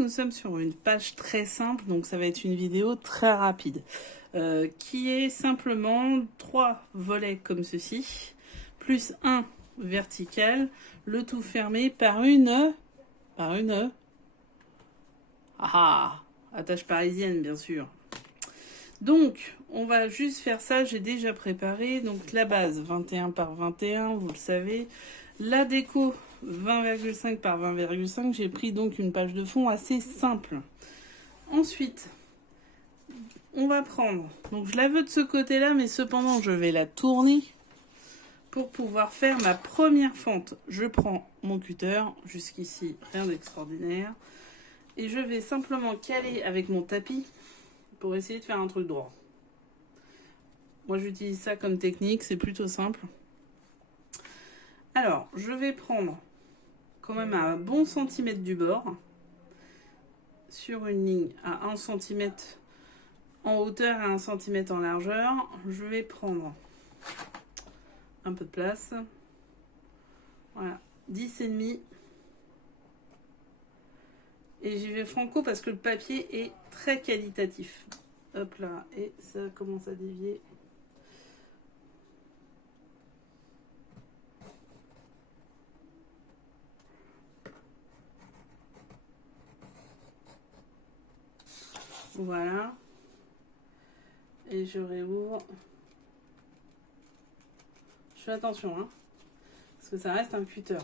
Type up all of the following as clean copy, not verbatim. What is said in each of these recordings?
nous sommes sur une page très simple, donc ça va être une vidéo très rapide, qui est simplement 3 volets comme ceci, plus un vertical, le tout fermé par une attache parisienne, bien sûr. Donc, on va juste faire ça, j'ai déjà préparé. Donc, la base, 21 par 21, vous le savez. La déco, 20,5 par 20,5. J'ai pris donc une page de fond assez simple. Ensuite, on va prendre... Donc, je la veux de ce côté-là, mais cependant, je vais la tourner pour pouvoir faire ma première fente. Je prends mon cutter, jusqu'ici, rien d'extraordinaire. Et je vais simplement caler avec mon tapis pour essayer de faire un truc droit. Moi, j'utilise ça comme technique, c'est plutôt simple. Alors, je vais prendre quand même un bon centimètre du bord sur une ligne à 1 cm en hauteur et 1 cm en largeur. Je vais prendre un peu de place. Voilà, 10,5. Et j'y vais franco parce que le papier est très qualitatif. Hop là, et ça commence à dévier. Voilà. Et je réouvre. Je fais attention, hein, parce que ça reste un cutter.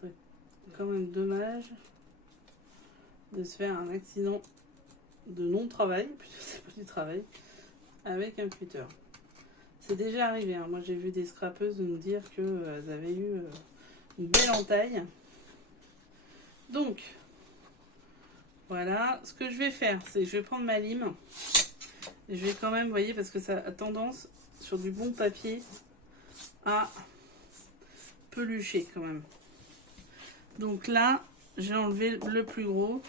C'est quand même dommage de se faire un accident de non-travail, plutôt c'est pas du travail, avec un cutter. C'est déjà arrivé, hein. Moi j'ai vu des scrapeuses nous dire qu'elles avaient eu une belle entaille. Donc, voilà, ce que je vais faire, c'est que je vais prendre ma lime. Et je vais quand même, vous voyez, parce que ça a tendance, sur du bon papier, à pelucher quand même. Donc là, j'ai enlevé le plus gros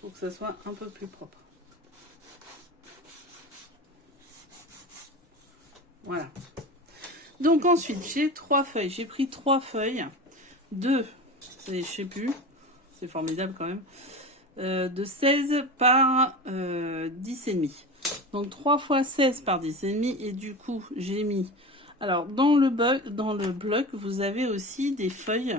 pour que ça soit un peu plus propre. Voilà. Donc ensuite, j'ai 3 feuilles. J'ai pris 3 feuilles. 2, je sais plus, c'est formidable quand même, de 16 par 10,5. Donc 3 fois 16 par 10,5. Et du coup, j'ai mis... Alors, dans le bloc, vous avez aussi des feuilles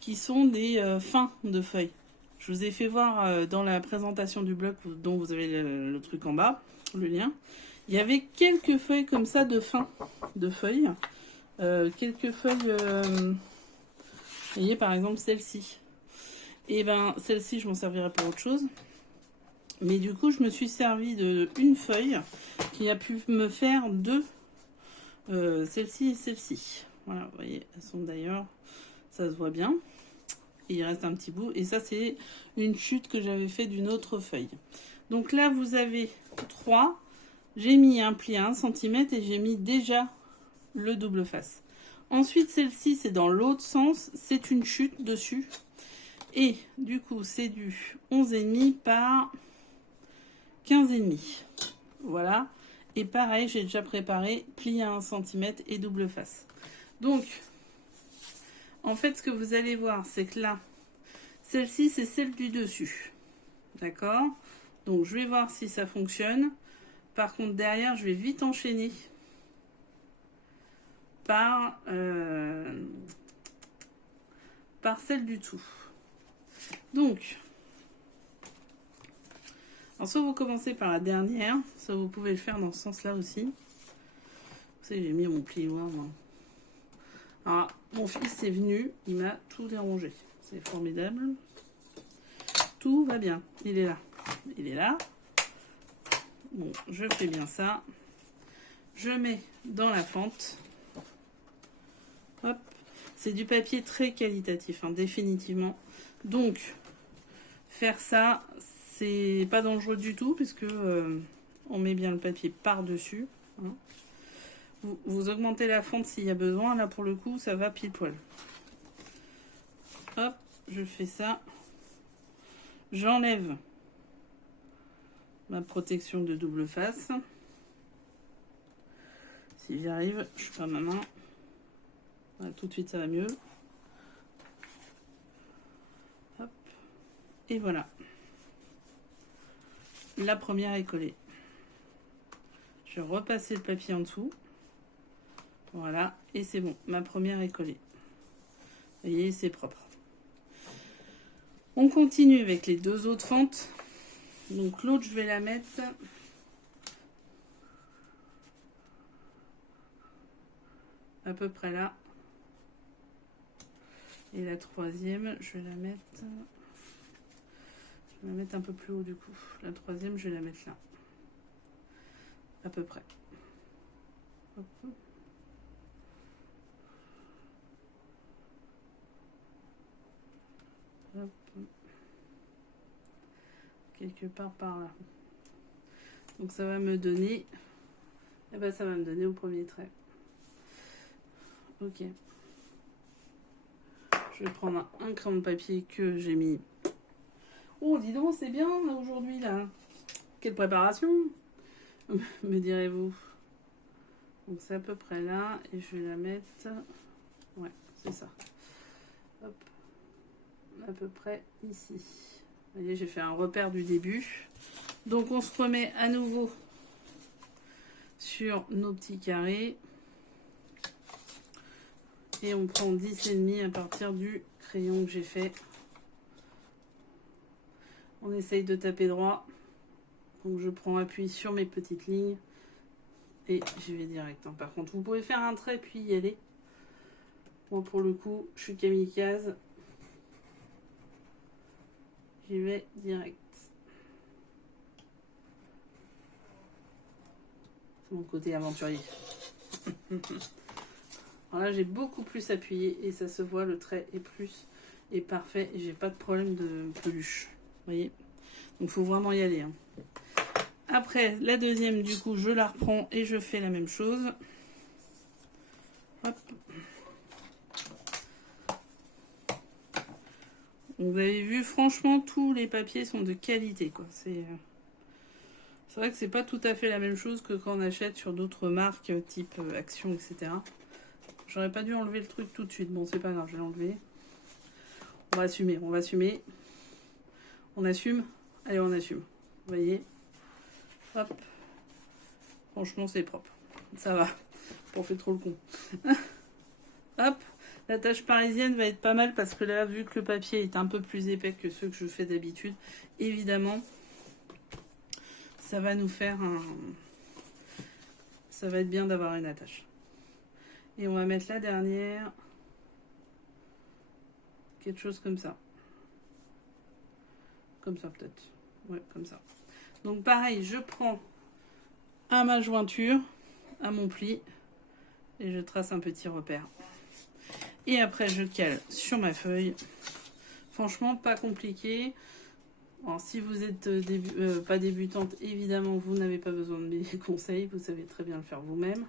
qui sont des fins de feuilles. Je vous ai fait voir dans la présentation du bloc dont vous avez le truc en bas, le lien. Il y avait quelques feuilles comme ça de fins de feuilles. Quelques feuilles, vous voyez par exemple celle-ci. Et ben celle-ci je m'en servirai pour autre chose. Mais du coup je me suis servi d'une feuille qui a pu me faire deux, celle-ci et celle-ci. Voilà, vous voyez, elles sont d'ailleurs, ça se voit bien. Et il reste un petit bout. Et ça c'est une chute que j'avais fait d'une autre feuille. Donc là vous avez 3. J'ai mis un pli à 1 cm et j'ai mis déjà le double face. Ensuite, celle-ci, c'est dans l'autre sens. C'est une chute dessus. Et du coup, c'est du 11,5 par 15,5. Voilà. Et pareil, j'ai déjà préparé pli à 1 cm et double face. Donc, en fait, ce que vous allez voir, c'est que là, celle-ci, c'est celle du dessus. D'accord? Donc, je vais voir si ça fonctionne. Par contre, derrière, je vais vite enchaîner par celle du tout. Donc, alors soit vous commencez par la dernière, soit vous pouvez le faire dans ce sens-là aussi. Vous savez, j'ai mis mon plioir, moi. Alors, mon fils est venu, il m'a tout dérangé. C'est formidable. Tout va bien. Il est là. Il est là. Bon, je fais bien ça. Je mets dans la fente. Hop. C'est du papier très qualitatif, hein, définitivement. Donc, faire ça, c'est pas dangereux du tout, puisque on met bien le papier par-dessus. Hein. Vous augmentez la fente s'il y a besoin. Là, pour le coup, ça va pile poil. Hop, je fais ça. J'enlève ma protection de double face. Si j'y arrive, je fais ma main. Voilà, tout de suite, ça va mieux. Et voilà. La première est collée. Je vais repasser le papier en dessous. Voilà, et c'est bon. Ma première est collée. Vous voyez, c'est propre. On continue avec les deux autres fentes. Donc l'autre, je vais la mettre à peu près là. Et la troisième, je vais la mettre un peu plus haut du coup. La troisième, je vais la mettre là. À peu près. Hop. Hop. Quelque part par là. Donc ça va me donner, eh ben ça va me donner au premier trait. Ok. Je vais prendre un crayon de papier que j'ai mis. Oh, dis donc, c'est bien aujourd'hui là. Quelle préparation, me direz-vous. Donc c'est à peu près là et je vais la mettre. Ouais, c'est ça. Hop. À peu près ici. Vous voyez, j'ai fait un repère du début. Donc on se remet à nouveau sur nos petits carrés. Et on prend 10,5 à partir du crayon que j'ai fait. On essaye de taper droit. Donc je prends appui sur mes petites lignes. Et j'y vais direct. Par contre, vous pouvez faire un trait puis y aller. Moi pour le coup, je suis kamikaze. J'y vais direct. C'est mon côté aventurier. Alors là, j'ai beaucoup plus appuyé et ça se voit, le trait est parfait et j'ai pas de problème de peluche. Vous voyez? Donc il faut vraiment y aller. Hein. Après, la deuxième, du coup, je la reprends et je fais la même chose. Hop. Vous avez vu, franchement, tous les papiers sont de qualité, quoi. C'est vrai que c'est pas tout à fait la même chose que quand on achète sur d'autres marques, type Action, etc. J'aurais pas dû enlever le truc tout de suite. Bon, c'est pas grave, je vais l'enlever. On va assumer, on va assumer. On assume. Allez, on assume. Vous voyez? Hop. Franchement, c'est propre. Ça va. On fait trop le con. Hop. La tâche parisienne va être pas mal parce que là, vu que le papier est un peu plus épais que ceux que je fais d'habitude, évidemment, ça va nous faire un... Ça va être bien d'avoir une attache. Et on va mettre la dernière. Quelque chose comme ça. Comme ça peut-être. Ouais, comme ça. Donc pareil, je prends à ma jointure, à mon pli, et je trace un petit repère. Et après, je cale sur ma feuille. Franchement, pas compliqué. Alors, si vous êtes pas débutante, évidemment, vous n'avez pas besoin de mes conseils. Vous savez très bien le faire vous-même.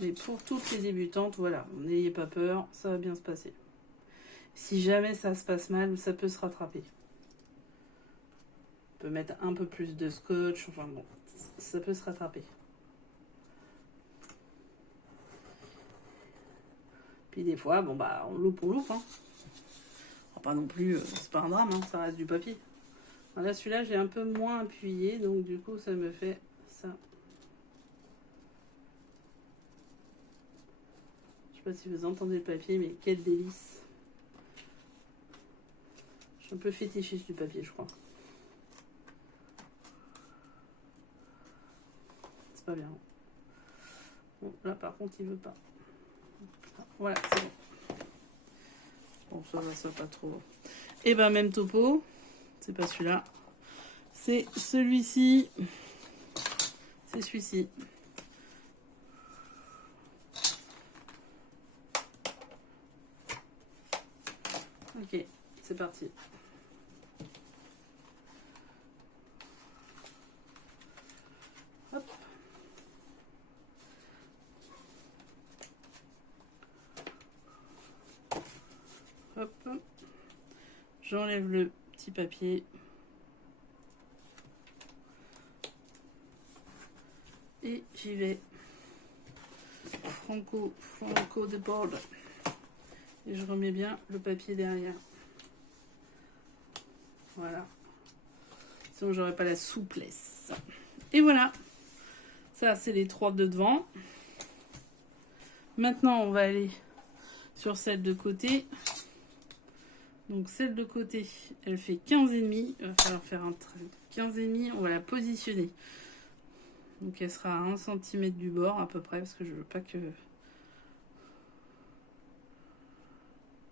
Mais pour toutes les débutantes, voilà, n'ayez pas peur, ça va bien se passer. Si jamais ça se passe mal, ça peut se rattraper. On peut mettre un peu plus de scotch, enfin bon, ça peut se rattraper. Puis des fois, bon bah, on loupe. Hein. Alors, pas non plus, c'est pas un drame, hein, ça reste du papier. Alors là, celui-là, j'ai un peu moins appuyé, donc du coup, ça me fait ça. Je sais pas si vous entendez le papier, mais quel délice. Je suis un peu fétichiste du papier, je crois. C'est pas bien. Bon, là, par contre, il veut pas. Voilà, c'est bon. Bon, ça va pas trop. Et ben, même topo. C'est pas celui-là. C'est celui-ci. C'est celui-ci. Ok, c'est parti. Hop. Hop. J'enlève le petit papier. Et j'y vais. Franco de board. Et je remets bien le papier derrière. Voilà. Sinon, j'aurais pas la souplesse. Et voilà. Ça, c'est les 3 de devant. Maintenant, on va aller sur celle de côté. Donc, celle de côté, elle fait 15,5. Il va falloir faire un trait. 15,5, on va la positionner. Donc, elle sera à 1 cm du bord, à peu près, parce que je veux pas que...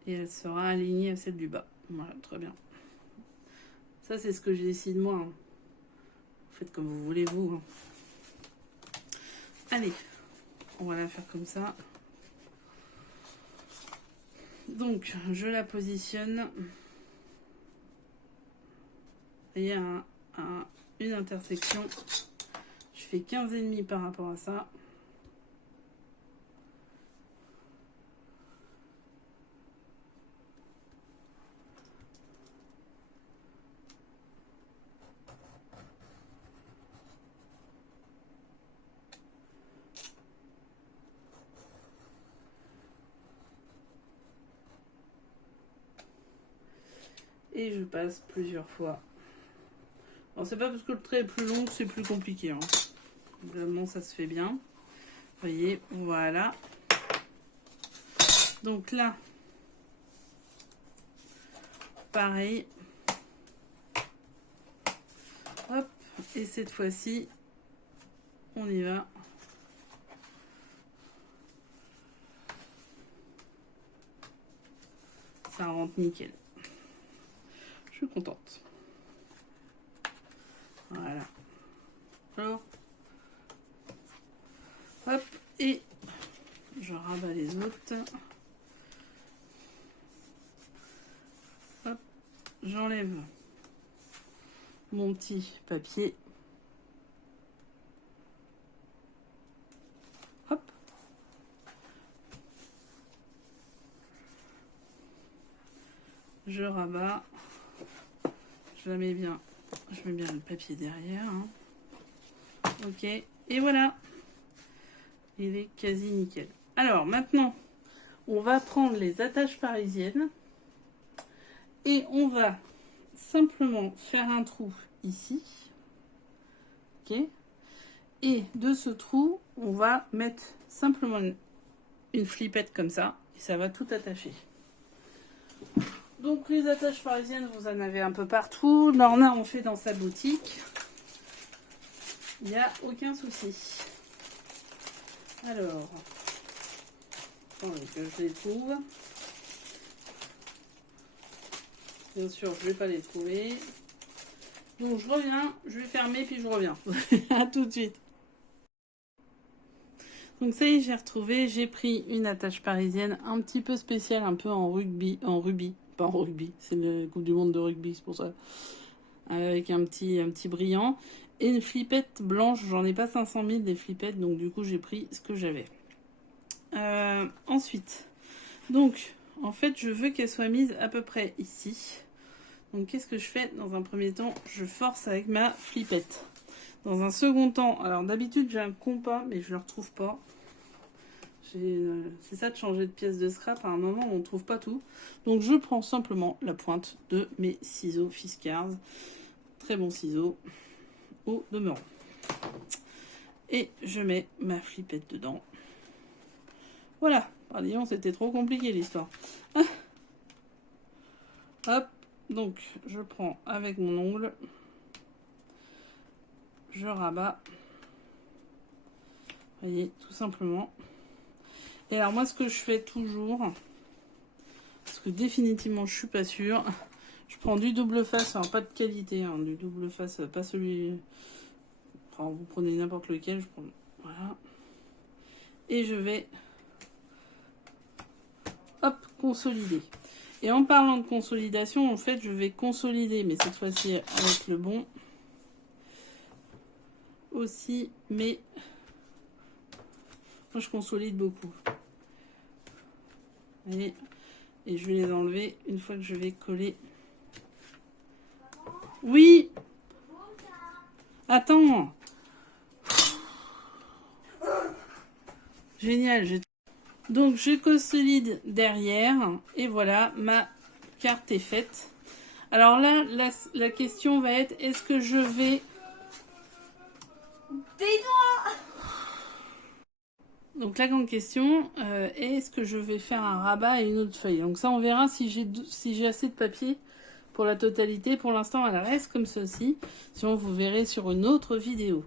Et elle sera alignée à celle du bas. Voilà, très bien. Ça, c'est ce que j'ai décidé moi. Hein. Faites comme vous voulez, vous. Hein. Allez, on va la faire comme ça. Donc, je la positionne. Et il y a une intersection. Je fais 15,5 par rapport à ça. Et je passe plusieurs fois. Alors, c'est pas parce que le trait est plus long que c'est plus compliqué. Hein. Vraiment, ça se fait bien. Vous voyez, voilà. Donc là, pareil. Hop. Et cette fois-ci, on y va. Ça rentre nickel. Je suis contente. Voilà. Alors, hop, et je rabats les autres. Hop, j'enlève mon petit papier. Hop. Je rabats. Je la mets bien. Je mets bien le papier derrière. Hein. Ok. Et voilà. Il est quasi nickel. Alors maintenant, on va prendre les attaches parisiennes. Et on va simplement faire un trou ici. Ok. Et de ce trou, on va mettre simplement une flippette comme ça. Et ça va tout attacher. Donc les attaches parisiennes, vous en avez un peu partout. Lorna en fait dans sa boutique. Il n'y a aucun souci. Alors, attendez que je les trouve. Bien sûr, je ne vais pas les trouver. Donc je reviens, je vais fermer puis je reviens. À tout de suite. Donc ça y est, j'ai retrouvé. J'ai pris une attache parisienne un petit peu spéciale, un peu en rubis. Pas en rugby, c'est la Coupe du Monde de rugby, c'est pour ça. Avec un petit brillant. Et une flippette blanche, j'en ai pas 500 000 des flippettes, donc du coup j'ai pris ce que j'avais. Ensuite, donc en fait je veux qu'elle soit mise à peu près ici. Donc qu'est-ce que je fais? Dans un premier temps, je force avec ma flippette. Dans un second temps, alors d'habitude j'ai un compas, mais je ne le retrouve pas. C'est ça de changer de pièce de scrap, à un moment on ne trouve pas tout. Donc je prends simplement la pointe de mes ciseaux Fiskars. Très bons ciseaux, au demeurant. Et je mets ma flippette dedans. Voilà, pardon, c'était trop compliqué l'histoire. Hop, donc je prends avec mon ongle, je rabats. Vous voyez, tout simplement. Et alors moi ce que je fais toujours, parce que définitivement je suis pas sûre, je prends du double face, alors pas de qualité, hein, du double face, pas celui, enfin, vous prenez n'importe lequel, je prends, voilà, et je vais, hop, consolider. Et en parlant de consolidation, en fait je vais consolider, mais cette fois-ci avec le bon, aussi, mais moi je consolide beaucoup. Et je vais les enlever une fois que je vais coller. Oui. Attends. Génial. Donc je consolide derrière et voilà, ma carte est faite. Alors là, la question va être, est-ce que je vais... Des noix. Donc la grande question, est-ce que je vais faire un rabat et une autre feuille? Donc ça, on verra si j'ai assez de papier pour la totalité. Pour l'instant, elle reste comme ceci. Sinon, vous verrez sur une autre vidéo.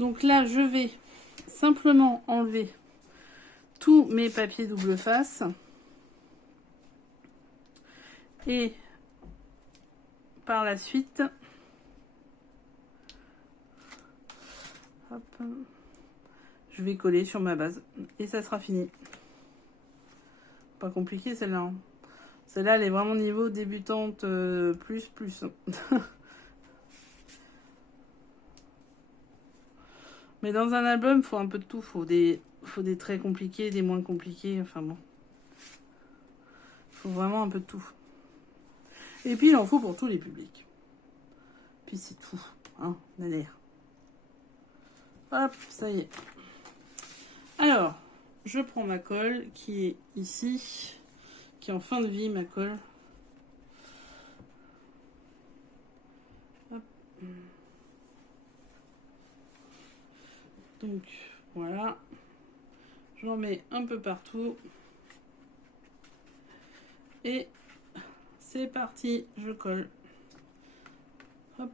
Donc là, je vais simplement enlever tous mes papiers double face. Et par la suite, hop, je vais coller sur ma base. Et ça sera fini. Pas compliqué celle-là. Hein. Celle-là, elle est vraiment niveau débutante plus. Mais dans un album, il faut un peu de tout. Faut des traits compliqués, des moins compliqués. Enfin bon. Il faut vraiment un peu de tout. Et puis, il en faut pour tous les publics. Puis c'est tout. Hein, d'ailleurs. Hop, ça y est. Alors, je prends ma colle qui est ici. Qui est en fin de vie, ma colle. Hop. Donc, voilà. J'en mets un peu partout. Et c'est parti, je colle. Hop.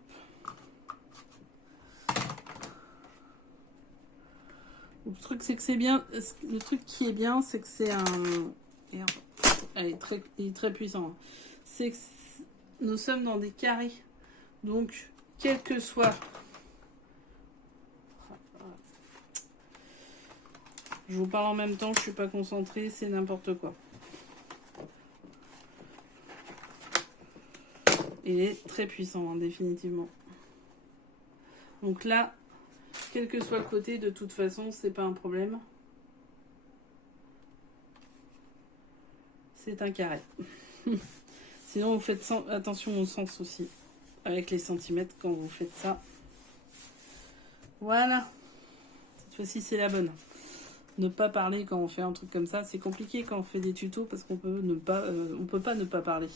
Le truc, c'est que c'est bien. Le truc qui est bien, c'est que c'est un... il est très puissant. C'est que nous sommes dans des carrés. Donc, quel que soit... Je vous parle en même temps, je suis pas concentrée, c'est n'importe quoi. Il est très puissant, hein, définitivement. Donc là, quel que soit le côté, de toute façon, c'est pas un problème. C'est un carré. Sinon, vous faites attention au sens aussi. Avec les centimètres quand vous faites ça. Voilà. Cette fois-ci, c'est la bonne. Ne pas parler quand on fait un truc comme ça, c'est compliqué quand on fait des tutos parce qu'on peut on peut pas ne pas parler.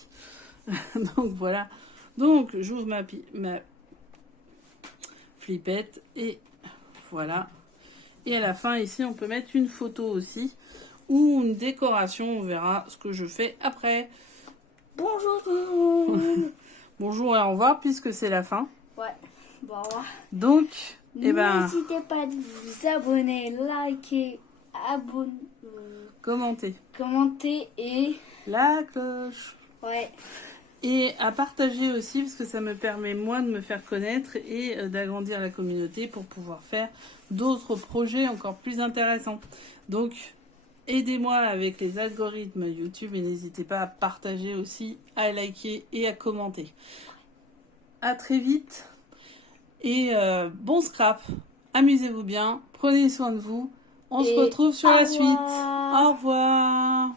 Donc voilà. Donc j'ouvre ma flippette et voilà. Et à la fin ici on peut mettre une photo aussi ou une décoration. On verra ce que je fais après. Bonjour tout le monde. Bonjour et au revoir puisque c'est la fin. Ouais. Bon, au revoir. Donc n'hésitez pas de vous abonner, liker, commenter et la cloche. Ouais. Et à partager aussi, parce que ça me permet, moi, de me faire connaître et d'agrandir la communauté pour pouvoir faire d'autres projets encore plus intéressants. Donc, aidez-moi avec les algorithmes YouTube et n'hésitez pas à partager aussi, à liker et à commenter. À très vite et bon scrap. Amusez-vous bien, prenez soin de vous. On se retrouve sur la suite. Au revoir.